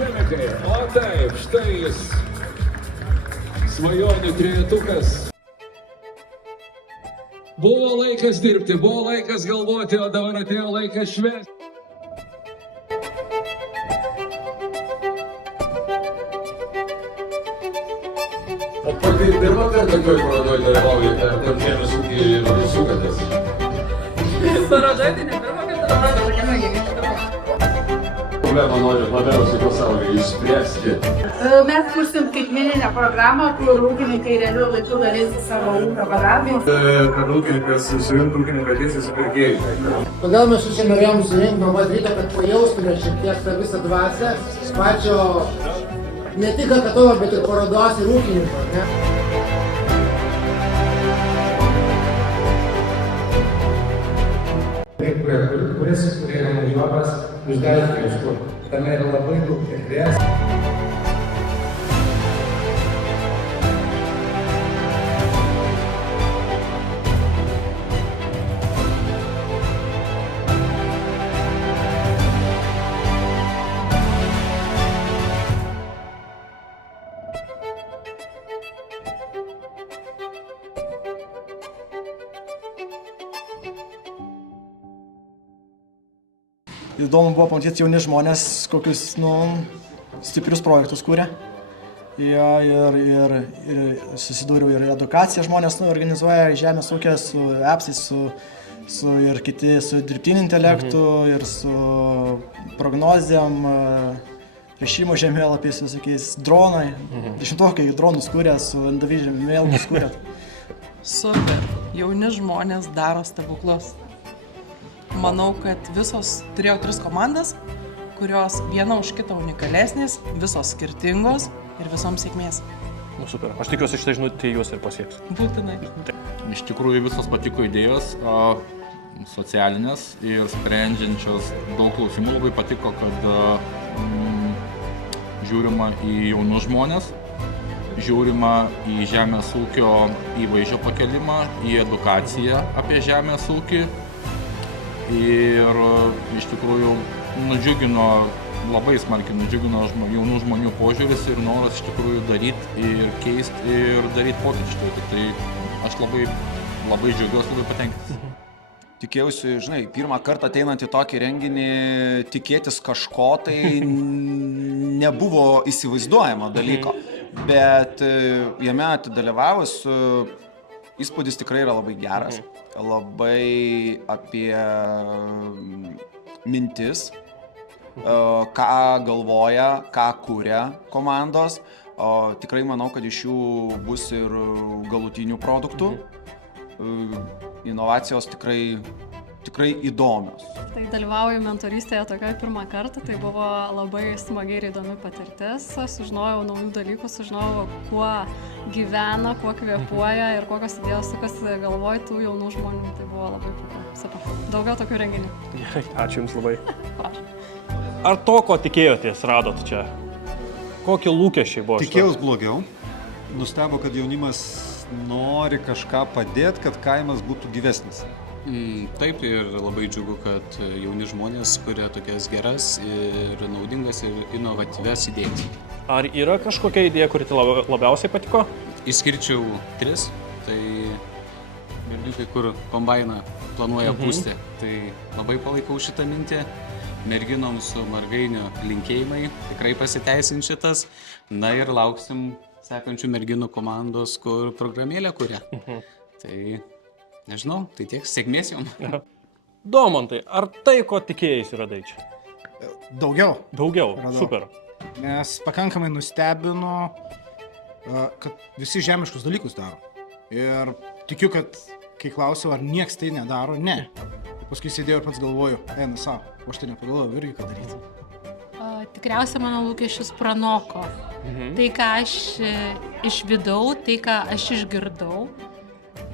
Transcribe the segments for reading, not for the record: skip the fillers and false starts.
Chemikai. O taip, štai jis. Svajonių trejetukas. Buvo laikas dirbti, buvo laikas galvoti, o dabar atėjo laikas švęsti. O pati pirmą kartą tokioj parodoj dalyvaujate, ar tam žemės ūkį ir sukatės? Parodoj tai ne pirmą kartą dalyvauju, tokiame įvykiame. Problemą noriu labiausiai pasaulyje išspręsti. Mes kursim skaitmeninę programą, kur ūkininkai realiu laiku dalinsis savo ūkio padarbiais. Kad ūkininkas surinktų ūkininką teisės supirkėjų. Kodėl mes čia norėjom surinkti nuo pat ryto, kad pajaustume šiek tiek tą visą dvasią, pačio ne tik Akatovo, bet ir parodos ir ūkininko, ne? Kuris yra naujokas, jūs galite ieškoti. Tame yra labai daug erdvės. Įdomu buvo pamatyti jauni žmonės, kokius stiprius projektus kūrė. Ir susidūriau ir edukaciją žmonės organizuoja žemės ūkio su appsais, ir kiti su dirbtiniu intelektu, ir su prognozėm, rišimo žemėlapiais, visokiais dronai. Dešimtokai dronus kūrė, su NDV žemėlapiais kūrė. Super. Jauni žmonės daro stebuklus. Manau, kad visos turėjau 3 komandas, kurios viena už kitą unikalesnės, visos skirtingos ir visoms sėkmės. Nu, super. Aš tikiuosi, šitą žinutę jūs ir pasieks. Būtinai. Iš tikrųjų visos patiko idėjos, socialinės ir sprendžiančios daug klausimų. Labai patiko, kad žiūrima į jaunus žmonės, žiūrima į žemės ūkio įvaizdžio pakelimą, į edukaciją apie žemės ūkį. Ir iš tikrųjų labai smarkiai nudžiugino jaunų žmonių požiūris ir noras iš tikrųjų daryti ir keisti ir daryti pokyčius. Tai aš labai džiaugiuosi, labai patenkintas. Tikėjausi, pirmą kartą ateinant į tokį renginį, tikėtis kažko, tai nebuvo įsivaizduojamo dalyko. Bet jame atidalyvavus, įspūdis tikrai yra labai geras. Labai apie mintis, ką galvoja, ką kuria komandos. Tikrai manau, kad iš jų bus ir galutinių produktų. Inovacijos tikrai įdomios. Tai dalyvauju mentorystėje tokioje pirmą kartą, tai buvo labai smagi ir įdomi patirtis. Sužinojau naujų dalykų, sužinojau, kuo gyvena, kuo kvėpuoja ir kokios idėjos sukasi galvoj tų jaunų žmonių. Tai buvo labai super. Daugiau tokių renginių. Gerai, ačiū Jums labai. Ar to, ko tikėjotės, radot čia? Kokie lūkesčiai buvo? Tikėjaus blogiau. Nustebo, kad jaunimas nori kažką padėti, kad kaimas būtų gyvesnis. Taip, ir labai džiugu, kad jauni žmonės kuria tokias geras ir naudingas ir inovatyvias idėjas. Ar yra kažkokia idėja, kuri labiausiai patiko? Išskirčiau 3. Tai mergiukai, kur kombainą planuoja pūsti. Tai labai palaikau šitą mintį. Merginoms su margainio linkėjimai tikrai pasiteisins šitas. Na ir lauksim sekančių merginų komandos, kur programėlę kuria. Tai nežinau, tai tiek, sėkmės jums. Domantai, ar tai, ko tikėjais radai čia? Daugiau. Daugiau, radau. Super. Nes pakankamai nustebino, kad visi žemiškus dalykus daro. Ir tikiu, kad kai klausiau, ar nieks tai nedaro, ne. Paskui sėdėjau ir pats galvoju, o aš tai nepagalvojau irgi, ką daryti. Tikriausiai mano lūkesčius pranoko. Tai, ką aš išvydau, tai, ką aš išgirdau,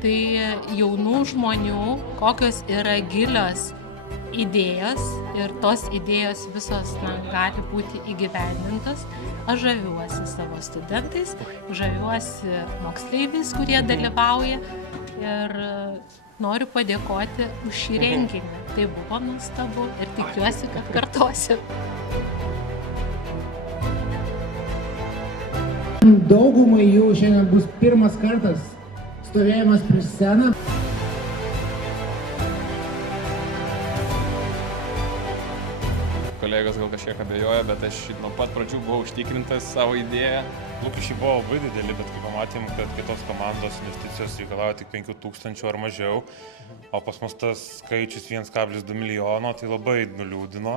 tai jaunų žmonių, kokios yra gilios idėjos ir tos idėjos visos gali būti įgyvendintos. Aš žaviuosi savo studentais, žaviuosi moksleiviais, kurie dalyvauja ir noriu padėkoti už šį renginį. Tai buvo nuostabu ir tikiuosi, kad kartosim. Daugumai jų šiandien bus pirmas kartas stovėjimas prieš sceną. Kolegos gal kažkiek abejoja, bet aš nuo pat pradžių buvau užtikrintas savo idėją. Lūkesčiai buvo labai dideli, bet kai pamatėm, kad kitos komandos investicijos reikalauja tik 5 000 ar mažiau, o pas mus tas skaičius 1,2 milijono, tai labai nuliūdino.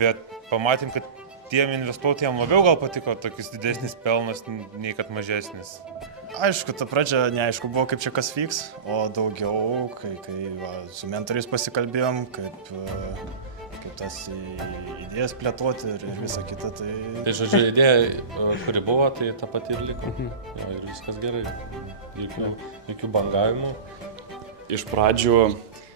Bet pamatėm, kad tiem investuotojams labiau gal patiko tokis didesnis pelnas, nei kad mažesnis. Aišku, ta pradžia neaišku buvo, kaip čia kas vyks, o daugiau, kai su mentoriais pasikalbėjom, kaip tas idėjas plėtoti ir visą kitą. Tai žodžiu, idėja, kuri buvo, tai ta pati ir liko. Ir viskas gerai. Jokių bangavimų. Iš pradžių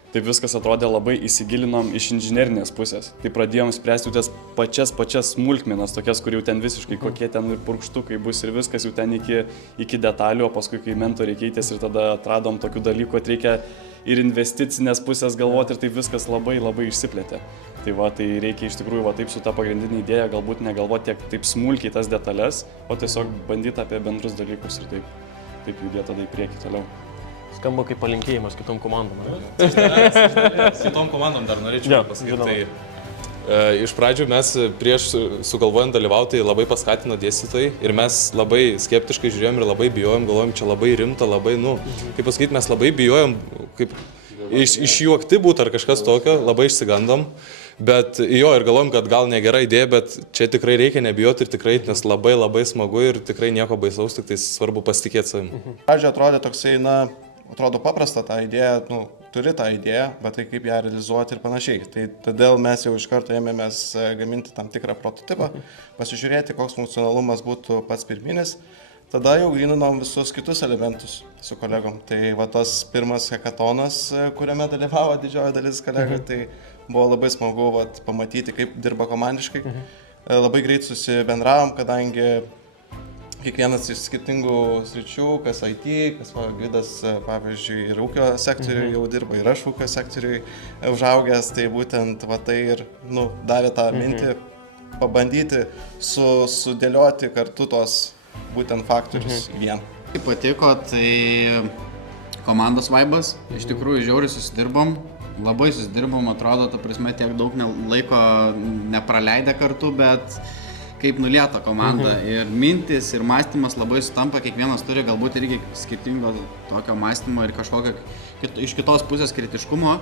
taip viskas atrodė labai įsigilinom iš inžinerinės pusės. Tai pradėjom spręsti tas pačias smulkmenas, tokias, kur jau ten visiškai kokie ten ir purkštukai bus ir viskas jau ten iki detalių, o paskui, kai mentoriai keitės ir tada atradom tokių dalykų, kad reikia ir investicinės pusės galvoti ir taip viskas labai išsiplėtė. Tai reikia iš tikrųjų taip su ta pagrindinė idėja galbūt negalvoti taip smulkiai tas detalės, o tiesiog bandyti apie bendrus dalykus ir taip judėti tada į priekį toliau. Skamba kaip palinkėjimas kitom komandom. Kitom komandom dar norėčiau pasakyti. Iš pradžių mes prieš sugalvojant dalyvauti labai paskatino dėstytojai ir mes labai skeptiškai žiūrėjom ir labai bijojom, galvojom, čia labai rimta, labai, kaip pasakyti, mes labai bijojom, kaip išjuokti būtų ar kažkas tokio, labai išsigandom. Bet jo, ir galvojom, kad gal negera idėja, bet čia tikrai reikia nebijoti ir tikrai, nes labai smagu ir tikrai nieko baisaus, tik tai svarbu pasitikėti savimi. Pradžioje atrodė toksai, atrodo paprasta ta idėja, turi tą idėją, bet tai kaip ją realizuoti ir panašiai. Tai todėl mes jau iš karto ėmėmės gaminti tam tikrą prototipą, pasižiūrėti, koks funkcionalumas būtų pats pirminis. Tada jau gryninom visus kitus elementus su kolegom. Tai tas pirmas hekatonas, kuriame dalyvavo didžioji dalis kolegų, tai buvo labai smagu pamatyti, kaip dirba komandiškai. Labai greit susibendravom, kadangi kiekvienas iš skirtingų sričių, kas IT, kas Gvidas, pavyzdžiui, ir ūkio sektoriui jau dirba, ir aš ūkio sektoriui užaugęs, tai būtent tai ir davė tą mintį pabandyti sudėlioti kartu tos būtent faktorius vien. Kaip patiko, tai komandos vaibas, iš tikrųjų žiauriai susidirbom, labai susidirbom, atrodo, ta prasme, tiek daug laiko nepraleidę kartu, bet kaip nulieta komanda. Ir mintis, ir mąstymas labai sutampa, kiekvienas turi galbūt irgi skirtingo tokio mąstymo ir kažkokio iš kitos pusės kritiškumo.